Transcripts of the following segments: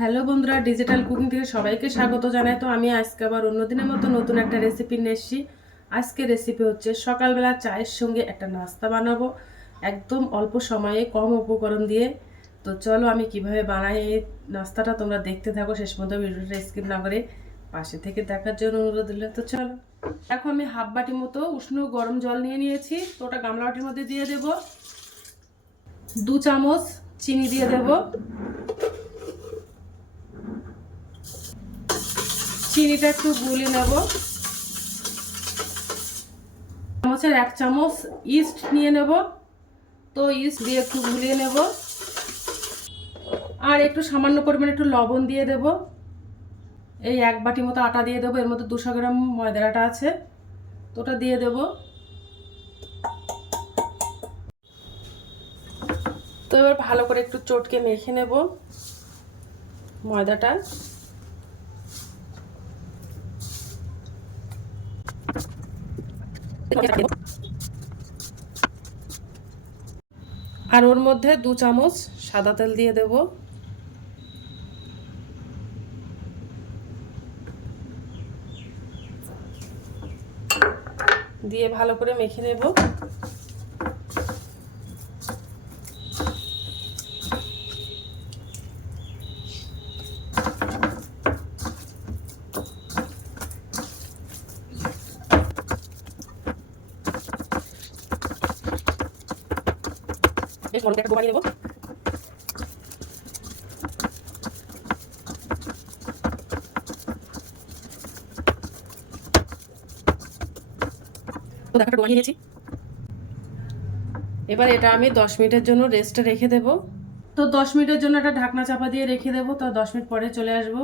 Hello বন্ধুরা, digital cooking থেকে সবাইকে স্বাগত জানাই। তো আমি আজকে আবার অন্যদিনের মতো নতুন একটা রেসিপি নিয়ে এসেছি। আজকে রেসিপি হচ্ছে সকালবেলা চায়ের সঙ্গে একটা নাস্তা বানাবো, একদম অল্প সময়ে কম উপকরণ দিয়ে। তো চলো আমি কিভাবে বানাই এই নাস্তাটা তোমরা দেখতে থাকো শেষ পর্যন্ত, ভিডিওটা স্কিপ না করে পাশে থেকে দেখার জন্য অনুরোধ দিলে। তো চলো, দেখো আমি হাফ বাটি মতো উষ্ণ গরম জল নিয়ে নিয়েছি। তো ওটা গামলা বাটির মধ্যে দিয়ে দেব। 2 চামচ চিনি দিয়ে দেব। চিনিটা একটু গুলিয়ে নেব। চামচের 1 চামচ ইস্ট নিয়ে নেব। তো ইস্ট দিয়ে একটু গুলিয়ে নেব, আর একটু সামান্য পরিমাণে একটু লবণ দিয়ে দেব। এই 1 বাটি মতো আটা দিয়ে দেবো, এর মধ্যে 200 গ্রাম ময়দার আটা আছে, তো ওটা দিয়ে দেব। তো এবার ভালো করে একটু চটকে মেখে নেব ময়দাটা। আর ওর মধ্যে 2 চামচ সাদা তেল দিয়ে দেব। দিয়ে ভালো করে মেখে নেব। বেশ বড় একটা ডো বানিয়ে নেব। তো দেখো ডো বানিয়ে নিয়েছি। এবার এটা আমি 10 মিনিটের জন্য রেস্টে রেখে দেব। তো 10 মিনিটের জন্য একটা ঢাকনা চাপা দিয়ে রেখে দেবো। তো 10 মিনিট পরে চলে আসবো।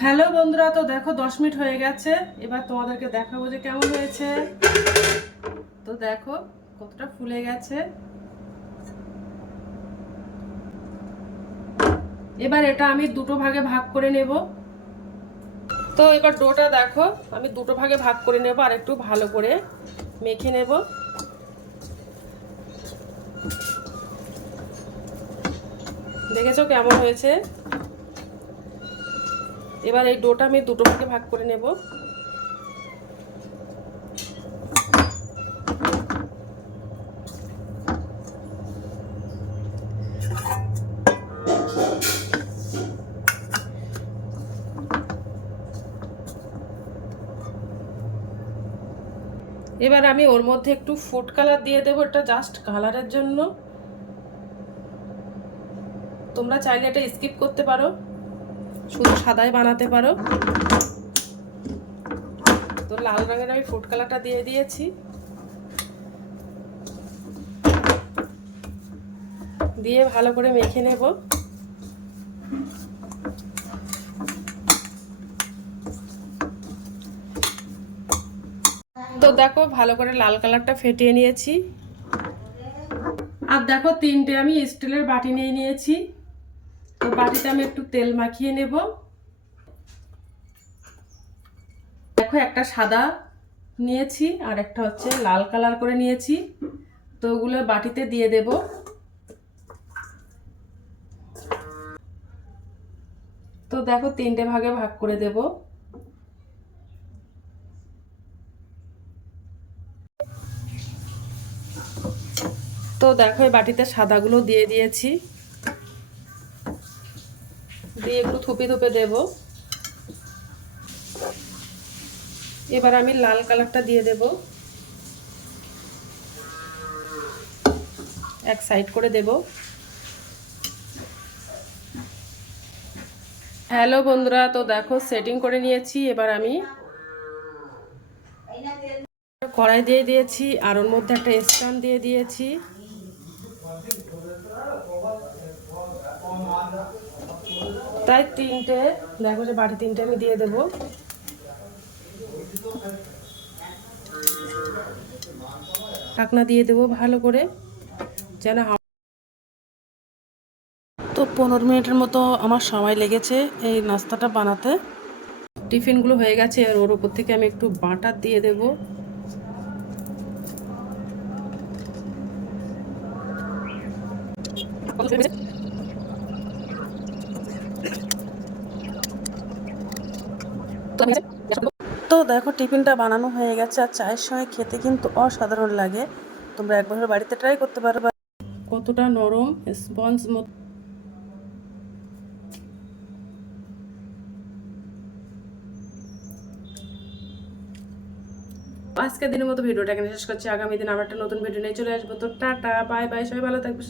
হ্যালো বন্ধুরা, তো দেখো 10 মিনিট হয়ে গেছে। এবার তোমাদেরকে দেখাবো যে কেমন হয়েছে। তো দেখো কতটা ফুলে গেছে। এবার এটা আমি দুটো ভাগে ভাগ করে নেব। তো এবার ডোটা দেখো আমি দুটো ভাগে ভাগ করে নেব, আর একটু ভালো করে মেখে নেব। দেখেছো কেমন হয়েছে। এবার এই ডোটা আমি দুটো ভাগে ভাগ করে নেব। এবার আমি ওর মধ্যে একটু ফুড কালার দিয়ে দেবো, এটা জাস্ট কালারের জন্য। তোমরা চাইলে এটা স্কিপ করতে পারো, শুধু সাদাই বানাতে পারো। তো লাল রঙের আমি ফুড কালারটা দিয়ে দিয়েছি। দিয়ে ভালো করে মেখে নেব। তো দেখো ভালো করে লাল কালারটা ফেটিয়ে নিয়েছি। আর দেখো 3টে আমি স্টিলের বাটি নিয়ে নিয়েছি। তো বাটিতে আমি একটু তেল মাখিয়ে নেব। দেখো একটা সাদা নিয়েছি আর একটা হচ্ছে লাল কালার করে নিয়েছি। তো ওগুলো বাটিতে দিয়ে দেব। তো দেখো 3টে ভাগে ভাগ করে দেব। তো দেখো এই বাটিতে সাদাগুলো দিয়ে দিয়েছি, দিয়ে একটু থুপে থুপে দেব। এবার আমি লাল কালারটা দিয়ে দেব, এক সাইড করে দেব। হ্যালো বন্ধুরা, তো দেখো সেটিং করে নিয়েছি। এবার আমি কড়াই দিয়ে দিয়েছি, আর ওর মধ্যে একটা স্ট্যান্ড দিয়ে দিয়েছি। তাই 3টে দেখো যে বাটি 3টে আমি দিয়ে দেব। ঢাকনা দিয়ে দেবো ভালো করে, যেন। তো 15 মিনিটের মতো আমার সময় লেগেছে এই নাস্তাটা বানাতে। টিফিনগুলো হয়ে গেছে, আর ওর উপর থেকে আমি একটু বাটার দিয়ে দেব। তো দেখো টিফিনটা বানানো হয়ে গেছে, আর চায়ের সঙ্গে খেতে কিন্তু অসাধারণ লাগে। তোমরা একবার বাড়িতে ট্রাই করতে পারো। কতটা নরম স্পঞ্জ মতো। আজকের দিনের মতো ভিডিওটা এখানে শেষ করছি। আগামী দিন আবার একটা নতুন ভিডিও নিয়ে চলে আসবো। তো টাটা, বাই বাই, সবাই ভালো থাকবে।